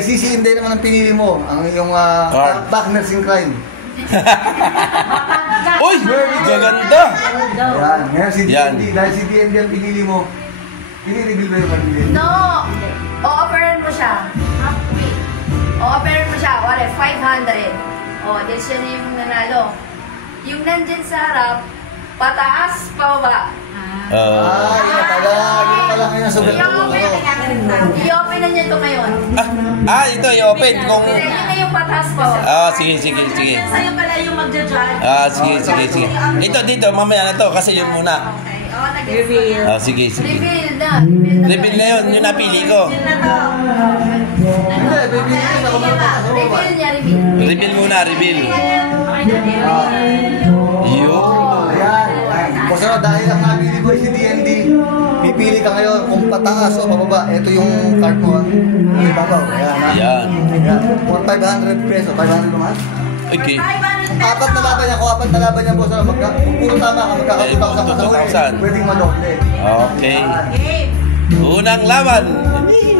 CCND naman ang pinili mo. Ang iyong partners in crime. Uy! Gaganda! Yan. Ngayon si DND. Dahil si DND ang pinili mo. Pinili-reveal ba yung pinili? No! O-offeran mo siya. O-offeran mo siya. Wala, 500. O, dahil siya na yung nanalo. Yung nandyan sa harap, pataas, pababa. Yun pala ngayon sa I-open na niya ito ngayon. Ito i-open kung... Yun na yung pataas, pababa. Sige. Sa'yo pala yung magja-judge. Sige. Ito, dito, mamaya na to, kasi yun muna. Reveal. Sige. Reveal na. Reveal na yun, yung napili ko. Reveal niya, reveal. Reveal muna, reveal. Yun. Boss Aro, dahil ang napili mo si DND, pipili ka ngayon kung pataas o pababa. Ito yung card mo. Ibabaw. Yan. For 500 peso. 500 naman? Okay. Apat na laban niya. Kung apat na laban niya, Boss Aro, kung puro tama ka, magkakatutang sa kasahuli. Pwedeng madoble. Okay. Unang laban.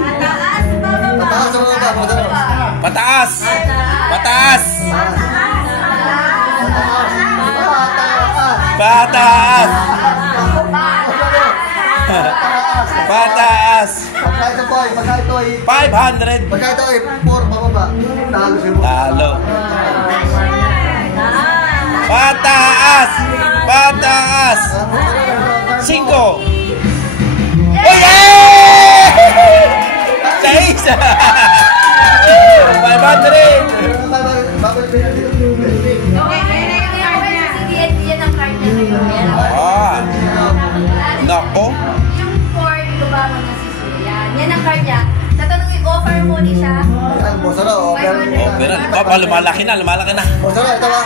Pataas, pababa. Pataas o pababa, Boss Aro? Pataas. Pataas. Pataas. Pataas. Pagka ito ay 500. Pagka ito ay 4 pababa. Talo si Boss. Talo. Pataas. Pataas. 5. Oh yeah! 6. 500. Nako. Yung 4, ilubaman na si Suya. Yan ang card niya. Tatanungin, offer mo ni siya. Ayan, Boss Aro. Lumalaki na. Boss Aro, ito ba?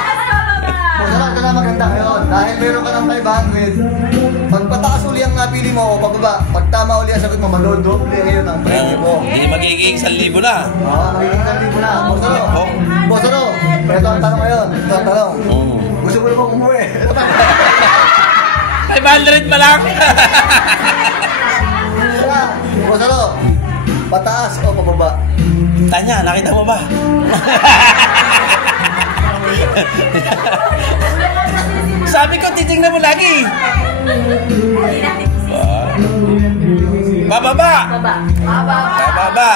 Boss Aro, ito na maganda ngayon. Dahil meron ka ng 500, pag pataas uli ang napili mo o pababa, pag tama uli ang sagot mo, malodoble ngayon ang premyo mo. Hindi magiging 1,000 na. Magiging 1,000 na. Boss Aro. Boss Aro, ito ang tanong ngayon. Ito ang tanong. Gusto mo naman umuwi. 500 pa lang. Boss Aro, pataas o pababa? Tanya, nakita mo ba? Sabi ko, titingnan mo lagi. Bababa. Bababa.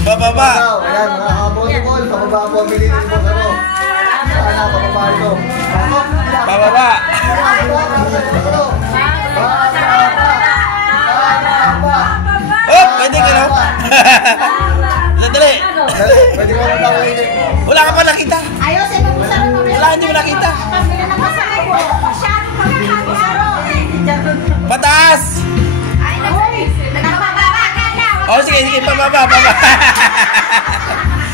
Bababa. Ayan, mga kabol-bol, pababa po ang bilhin ni Boss Aro. Sana pababa ito. Bababa. Oh, pwede ka no? Sandali. Pwede ka lang tawagin. Wala ka pa nakita. Ayos, eh, mag-usap mo. Wala, hindi mo nakita. Pataas. Ay, nagpapababa ka na. Oh, sige, pababa.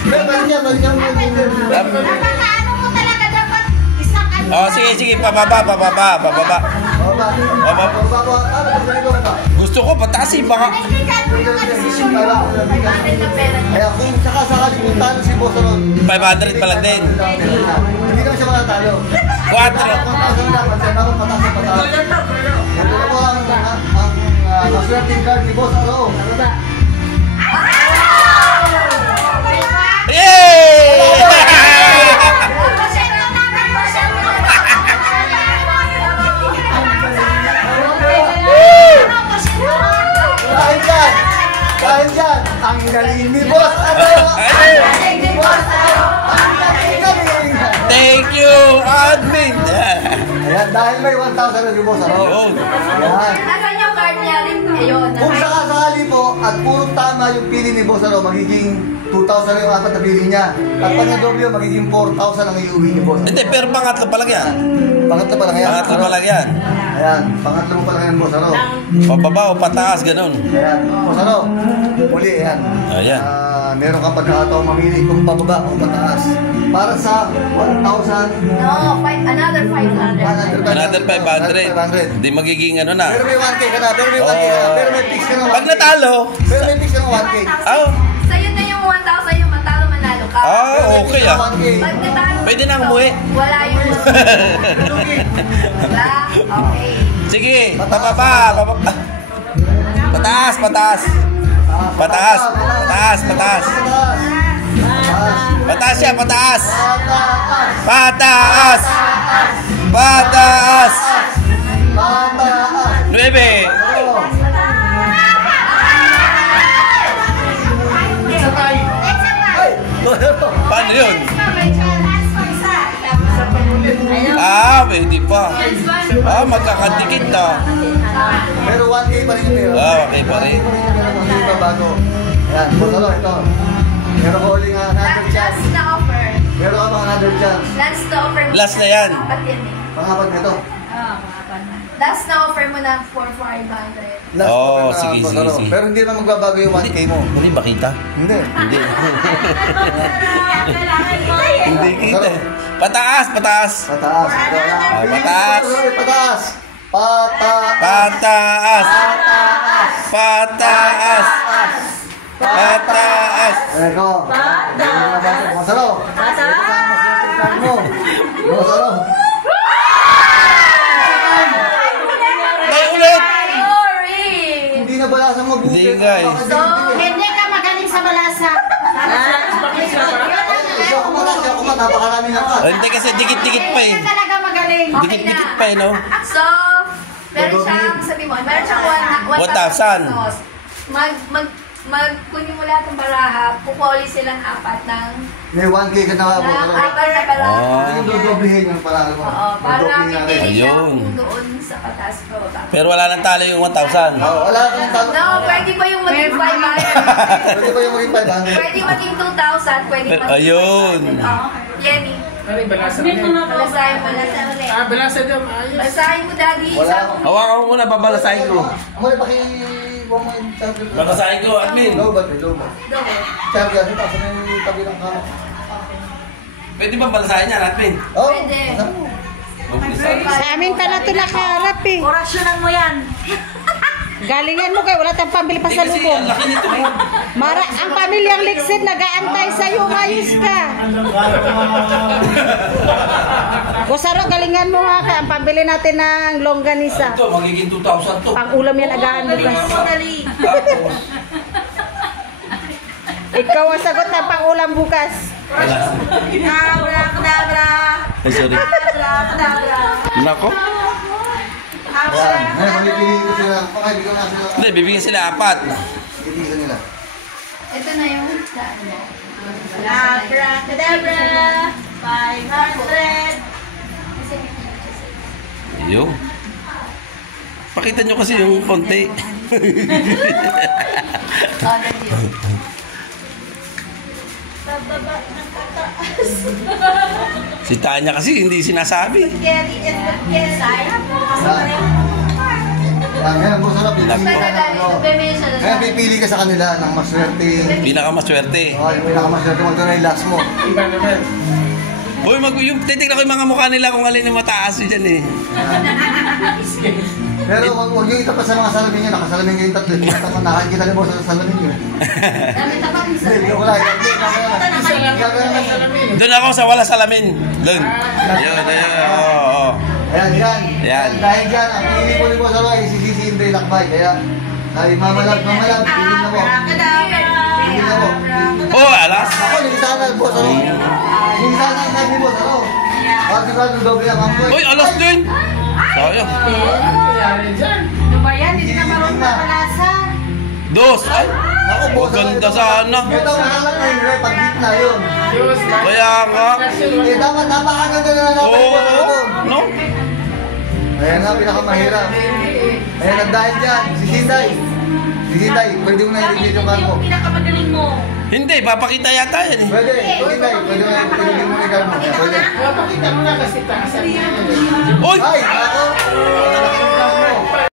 Balik niya. Napakaano mo talaga dapat isang ano. Oh, sige, pababa. Pababa. Gusto ko pataas baka. Naibigan mo yung desisyon mo. 500 na pera niya. Kaya kung sakasakali kung talo si Boss Aro, 500 pa lang din. hindi naman siya matatalo. 4. Ito na po ang maswerteng card ni Boss Aro. Yay! Dahil dyan, ang galing ni Boss Aro. Thank you, admin. Ayan, dahil may 1,000 na si Boss Aro. Yun. Ayan. Nasaan yung card niya rin? Ayun. Kung sakasakali po at puro tama yung pili ni Boss Aro, magiging 2,000 na yung apat na pili niya. At pag na-doble yun, magiging 4,000 ang iuwi ni Boss Aro. Hindi, pero pangatlo pa lang yan. Pangatlo pa lang yan. Pangatlo pa lang yan. Ayan, pangatlo pa lang yan, Boss Aro. Pababa o pataas, ganun. Ayan, Boss Aro, muli, ayan. Ayan. Meron kang pagkakataong mamili kung pababa o pataas. Para sa 1,000. No, another 500. Another 500. Hindi magiging ano na. Pero may 1K ka na, pero may 1K ka na, pero may fix ka na 1K. Pag natalo, Pero may fix ka na 1K. oh, Sa'yo na yung 1,000 yung matalo manalo ka. okay ah. Pag natalo Pwede nang umuwi. Wala yung Wala? Okay. Sige, pababa. Pataas, pataas. Pataas. Pataas, pataas. Pataas siya, pataas. Pataas. Pataas. 9. Paano yun? Pwede pa. Magkakadikit na. Pero 1K pa rin yung pera. Okay pa rin. 1K pa bago. Ayan, Bosalo, ito. Meron ko uling 100 chance. Last na offer. Meron ka bang 100 chance? Last na offer mo. Last na yan. Apat yan eh. Pangapat nito. Last na offer mo na for 500. Last Oo, offer na, sige, Bosalo. sige. Pero hindi naman magbabago yung 1K mo. Hindi makita. Hindi. Hindi. Hindi kita. Pataas, pataas. Pataas. Pataas. Pataas. Pataas. Pataas. Pataas. Pataas. Ayan ko. Bosalo. Bosalo. May ulit. Sorry! Hindi na balasang mabuti. Hindi, guys. So, Hindi ka magaling sa balasa. Siya kumana. Napakarami na ka. Hindi kasi dikit-dikit pa eh. Hindi ka talaga magaling. okay Dikit-dikit na. pa eh, no? So, meron siyang, sabi mo, meron siyang 1,000. pesos. Kunin mo lahat ng baraha, pupuli silang apat ng May 1K ka na ba? apat na baraha. Ah. Hindi yung dodoblehin yung pala mo. Oo, para Dodoblehin natin. pipili siya Ayun. kung doon sa patas ko. Pero wala nang talo yung 1,000. Wala kang talo. No, pwede pa yung maging 500. Pwede ba yung maging 500? Pwede maging 2,000, pwede maging Ayun. 500. Oo. Jenny, Ano yung balasa na yan? balasahin mo na sa ulit. Balasa daw, ayos. Basahin mo, Daddy. Wala. Isa mo. Hawakan ko muna, babalasahin ko. Amoy, huwag mo yung charger. Babasahin ko, admin. Low bat, low bat. Doon. Charger, ito, asa na yung tabi ng kama. Pwede ba balasahin yan, admin? Oh, Pwede. Sa amin pala ito nakaharap eh. Orasyonan mo yan. Galingan mo kayo, wala tayong pambili pa sa Kasi ang lubong. laki nito eh. Mara, ang pamilyang Liksid nag-aantay sa'yo, ayos ka. Kusaro, galingan mo nga ka. Ang pambili natin ng longganisa. Ito, magiging 2,000 to. Pang ulam yan agaan bukas. Madali. Tapos, Ikaw ang sagot ng pang ulam bukas. Kadabra, kadabra. ay sorry. Kadabra, kadabra. Nako. Ayan, ngayon, mamipili ko sila. Pakaibigan na sila. Hindi, bibigyan sila 4. Pilihan nila. Ito na yung saan mo. Kadabra, kadabra. 500. Ayun. Pakita nyo kasi yung konti. Oh, that's you. Bababa ng pataas. Si Tanya kasi hindi sinasabi. Carry and carry. Sayang. Ngayon, boss, sarap. Pipili Basta ka na, Daddy. na. Bebe siya na Ngayon, pipili ka sa kanila ng maswerte. Pinakamaswerte. Yung pinakamaswerte mo, ito na yung last mo. Iba naman. Uy, yung titignan ko yung mga mukha nila kung alin yung mataas yun dyan eh. Pero huwag yung itapat sa mga salamin nyo. Nakasalamin nyo yung tatlo. Nakakita niyo po sa salamin nyo. Dami tapat mo sa Hindi, wala. Hindi, Doon ako sa wala salamin. Doon. Yun, ayun. Oo. Ayan, yan. Yan. Dahil dyan, ang pinili ko ni Boss Aroy, si Sisi Indre Lakbay. Kaya, ay mamalag, piliin na mo. Piliin na mo. Oh, alas. Ako, nilisahan na, Boss Aroy. Nilisahan na sabi ni Boss Aroy. Kasi ba, doble ang ampoy. Uy, alas din. Sayang. Nangyari dyan. Ano ba yan? Hindi na marunong na balasa. 2. Ay, Ako, Boss Aroy. maganda sana. Ito, mahalang na yun, Ray, pag gitna yun. Diyos, Kaya nga. Eh, dapat napakaganda na natin, Oo. Boss Aroy. No? Ayan nga, pinakamahirap. Ayan, ang dahil dyan, si Sitay. Si Sitay, pwede mo na i-review yung kanto. Pinakamagaling mo. Hindi, papakita yata yan eh. Pwede, Sitay, pwede mo na i-review mo yung kanto. Pwede. Pakita mo na kasi taasan mo. Uy! Ay, ako!